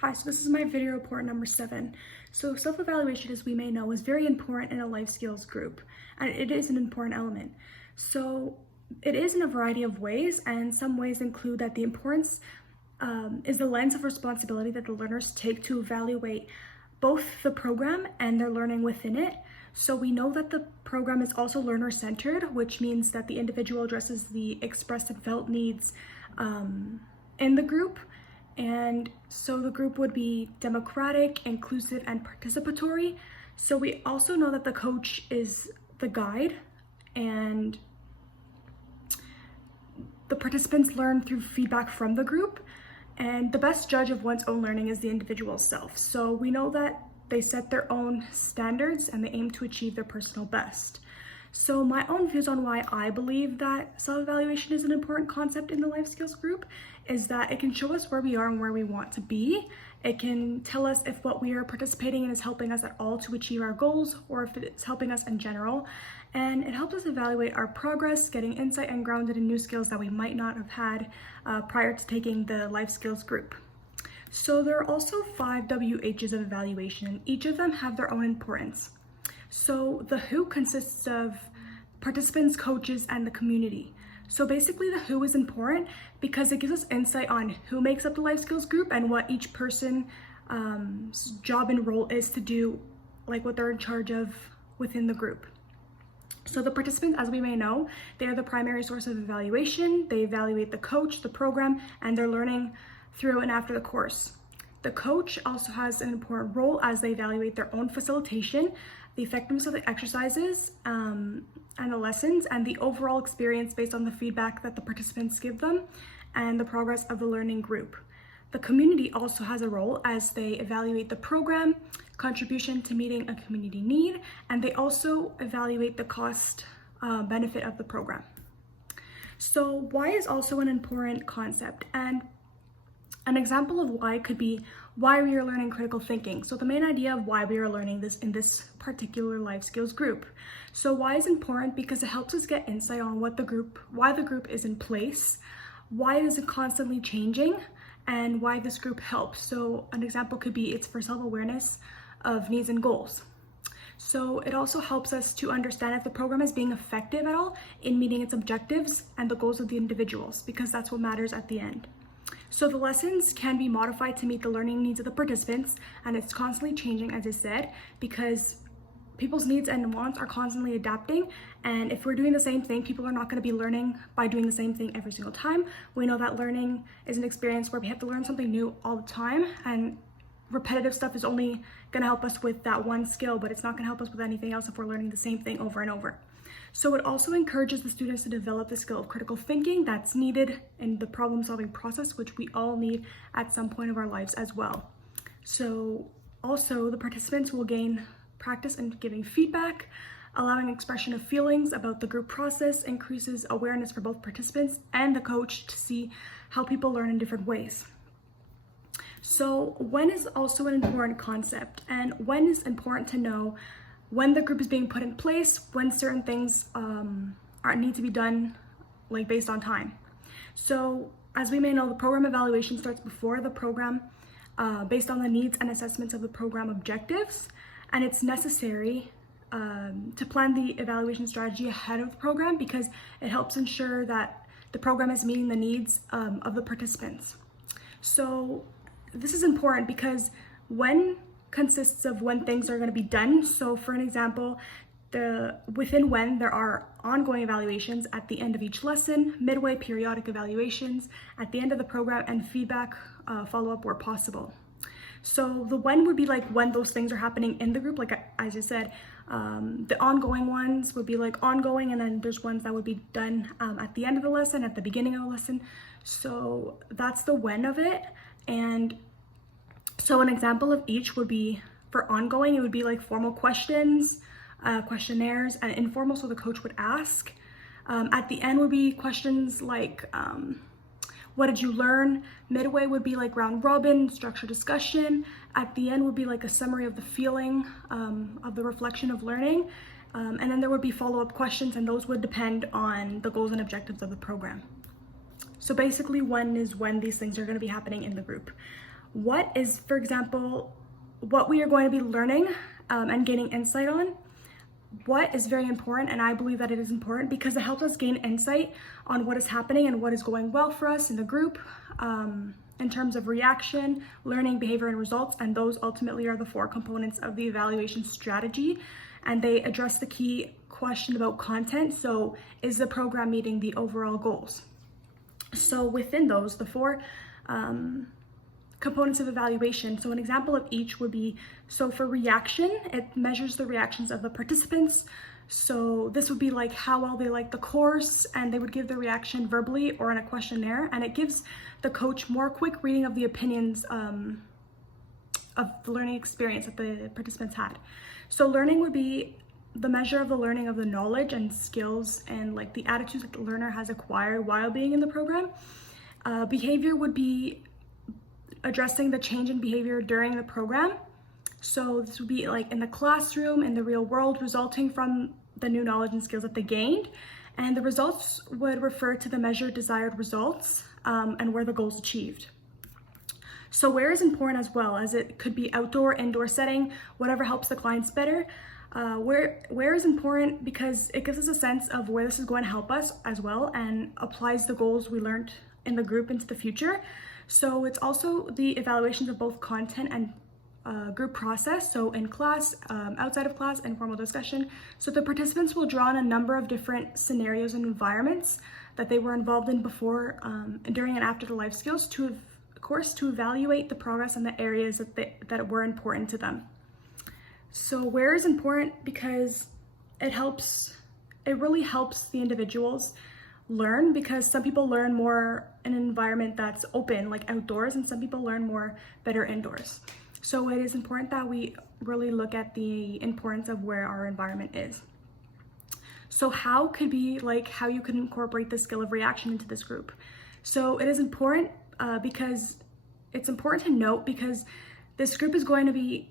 Hi, so this is my video report number 7. So self-evaluation, as we may know, is very important in a life skills group, and it is an important element. So it is in a variety of ways, and some ways include that the importance is the lens of responsibility that the learners take to evaluate both the program and their learning within it. So we know that the program is also learner-centered, which means that the individual addresses the expressed and felt needs in the group. And so the group would be democratic, inclusive, and participatory. So we also know that the coach is the guide, and the participants learn through feedback from the group, and the best judge of one's own learning is the individual self. So we know that they set their own standards and they aim to achieve their personal best. So my own views on why I believe that self-evaluation is an important concept in the life skills group is that it can show us where we are and where we want to be. It can tell us if what we are participating in is helping us at all to achieve our goals, or if it's helping us in general. And it helps us evaluate our progress, getting insight and grounded in new skills that we might not have had prior to taking the life skills group. So there are also 5 WHs of evaluation. Each of them have their own importance. So the who consists of participants, coaches, and the community. So basically the who is important because it gives us insight on who makes up the life skills group and what each person's job and role is to do, like what they're in charge of within the group. So the participants, as we may know, they are the primary source of evaluation. They evaluate the coach, the program, and their learning through and after the course. The coach also has an important role as they evaluate their own facilitation, the effectiveness of the exercises and the lessons, and the overall experience based on the feedback that the participants give them and the progress of the learning group. The community also has a role as they evaluate the program, contribution to meeting a community need, and they also evaluate the cost benefit of the program. So why is also an important concept, and an example of why could be why we are learning critical thinking. So the main idea of why we are learning this in this particular life skills group. So why is important because it helps us get insight on why the group is in place, why is it constantly changing, and why this group helps. So an example could be it's for self-awareness of needs and goals. So it also helps us to understand if the program is being effective at all in meeting its objectives and the goals of the individuals, because that's what matters at the end. So the lessons can be modified to meet the learning needs of the participants, and it's constantly changing, as I said, because people's needs and wants are constantly adapting, and if we're doing the same thing, people are not going to be learning by doing the same thing every single time. We know that learning is an experience where we have to learn something new all the time, and repetitive stuff is only going to help us with that one skill, but it's not going to help us with anything else if we're learning the same thing over and over. So it also encourages the students to develop the skill of critical thinking that's needed in the problem-solving process, which we all need at some point of our lives as well. So also the participants will gain practice in giving feedback, allowing expression of feelings about the group process, increases awareness for both participants and the coach to see how people learn in different ways. So when is also an important concept, and when is important to know when the group is being put in place, when certain things need to be done, like based on time. So as we may know, the program evaluation starts before the program based on the needs and assessments of the program objectives, and it's necessary to plan the evaluation strategy ahead of the program because it helps ensure that the program is meeting the needs of the participants. So this is important because when consists of when things are going to be done. So for an example, within when there are ongoing evaluations at the end of each lesson, midway periodic evaluations, at the end of the program, and feedback follow-up where possible. So the when would be like when those things are happening in the group, like as I said, the ongoing ones would be like ongoing, and then there's ones that would be done at the end of the lesson, at the beginning of the lesson. So that's the when of it. And so an example of each would be, for ongoing, it would be like formal questions, questionnaires, and informal, so the coach would ask. At the end would be questions like, what did you learn? Midway would be like round robin, structured discussion. At the end would be like a summary of the feeling, of the reflection of learning. And then there would be follow-up questions, and those would depend on the goals and objectives of the program. So basically, when these things are going to be happening in the group. What is, for example, what we are going to be learning and gaining insight on. What is very important, and I believe that it is important because it helps us gain insight on what is happening and what is going well for us in the group in terms of reaction, learning, behavior, and results. And those ultimately are the 4 components of the evaluation strategy. And they address the key question about content. So is the program meeting the overall goals? So within those, the 4 components of evaluation. So an example of each would be, so for reaction, it measures the reactions of the participants. So this would be like how well they like the course, and they would give the reaction verbally or in a questionnaire, and it gives the coach more quick reading of the opinions of the learning experience that the participants had. So learning would be the measure of the learning of the knowledge and skills and like the attitudes that the learner has acquired while being in the program. Behavior would be addressing the change in behavior during the program. So this would be like in the classroom, in the real world, resulting from the new knowledge and skills that they gained. And the results would refer to the measured desired results and where the goals achieved. So where is important as well, as it could be outdoor, indoor setting, whatever helps the clients better. Where is important because it gives us a sense of where this is going to help us as well and applies the goals we learned in the group into the future. So it's also the evaluations of both content and group process, so in class, outside of class, informal discussion. So the participants will draw on a number of different scenarios and environments that they were involved in before, during and after the life skills to evaluate the progress and the areas that were important to them. So where is important because it really helps the individuals learn, because some people learn more in an environment that's open, like outdoors, and some people learn better indoors. So it is important that we really look at the importance of where our environment is. So how you could incorporate the skill of reaction into this group. So it is important because it's important to note, because this group is going to be,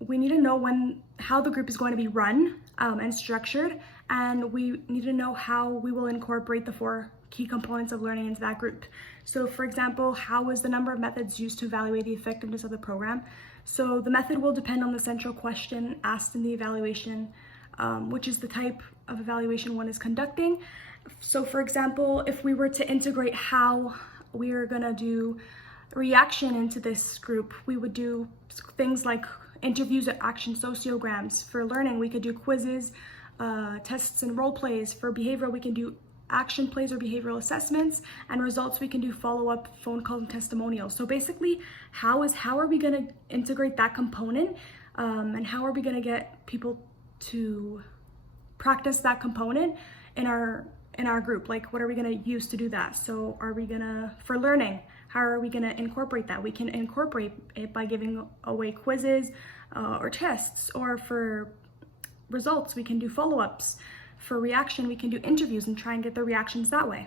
we need to know how the group is going to be run and structured, and we need to know how we will incorporate the 4 key components of learning into that group. So for example, how is the number of methods used to evaluate the effectiveness of the program? So the method will depend on the central question asked in the evaluation, which is the type of evaluation one is conducting. So for example, if we were to integrate how we are gonna do reaction into this group, we would do things like interviews and action sociograms. For learning, we could do quizzes, tests and role plays. For behavioral, we can do action plays or behavioral assessments, and results we can do follow-up phone calls and testimonials. So basically, how are we going to integrate that component, and how are we going to get people to practice that component in our group? Like, what are we going to use to do that? So for learning, how are we going to incorporate that? We can incorporate it by giving away quizzes or tests, or for results we can do follow-ups. For reaction, we can do interviews and try and get the reactions that way.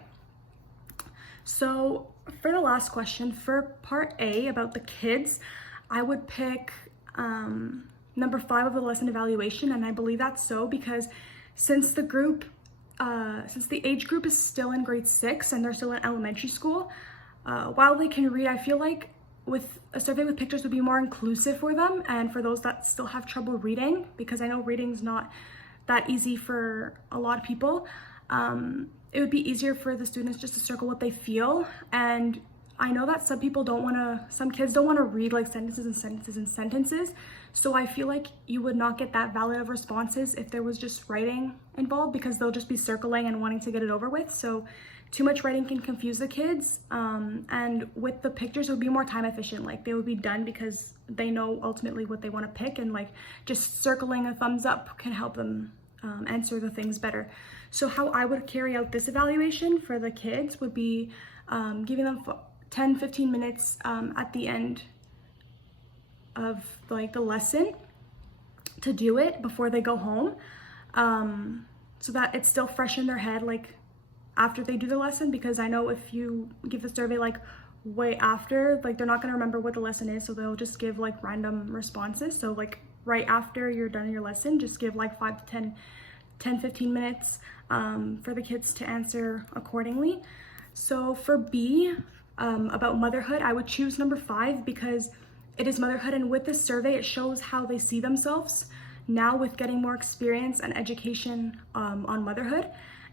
So for the last question, for part A about the kids, I would pick number 5 of the lesson evaluation, and I believe that's so because since the age group is still in grade 6 and they're still in elementary school, while they can read, I feel like with a survey with pictures would be more inclusive for them, and for those that still have trouble reading, because I know reading's not that easy for a lot of people. It would be easier for the students just to circle what they feel. And I know that some kids don't want to read like sentences and sentences and sentences. So I feel like you would not get that valid of responses if there was just writing involved, because they'll just be circling and wanting to get it over with. So too much writing can confuse the kids. And with the pictures, it would be more time efficient. Like they would be done because they know ultimately what they want to pick, and like just circling a thumbs up can help them answer the things better. So how I would carry out this evaluation for the kids would be giving them 10-15 minutes at the end of like the lesson to do it before they go home, so that it's still fresh in their head like after they do the lesson, because I know if you give the survey like way after, like they're not going to remember what the lesson is, so they'll just give like random responses. So like right after you're done your lesson, just give like 5 to 10-15 minutes for the kids to answer accordingly. So for B, about motherhood, I would choose number 5 because it is motherhood, and with this survey, it shows how they see themselves now with getting more experience and education on motherhood.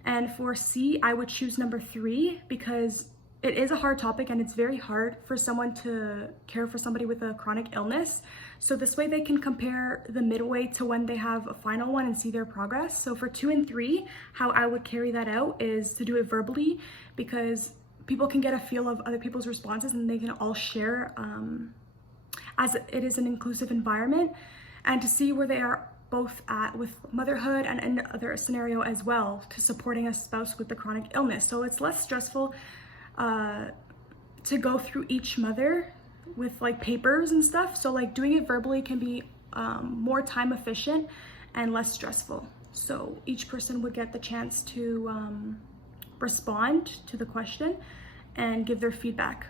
And for C, I would choose number 3 because it is a hard topic and it's very hard for someone to care for somebody with a chronic illness. So this way they can compare the midway to when they have a final one and see their progress. So for 2 and 3, how I would carry that out is to do it verbally, because people can get a feel of other people's responses and they can all share as it is an inclusive environment, and to see where they are both at with motherhood and another scenario as well, to supporting a spouse with the chronic illness. So it's less stressful to go through each mother with like papers and stuff. So like doing it verbally can be more time efficient and less stressful. So each person would get the chance to respond to the question and give their feedback.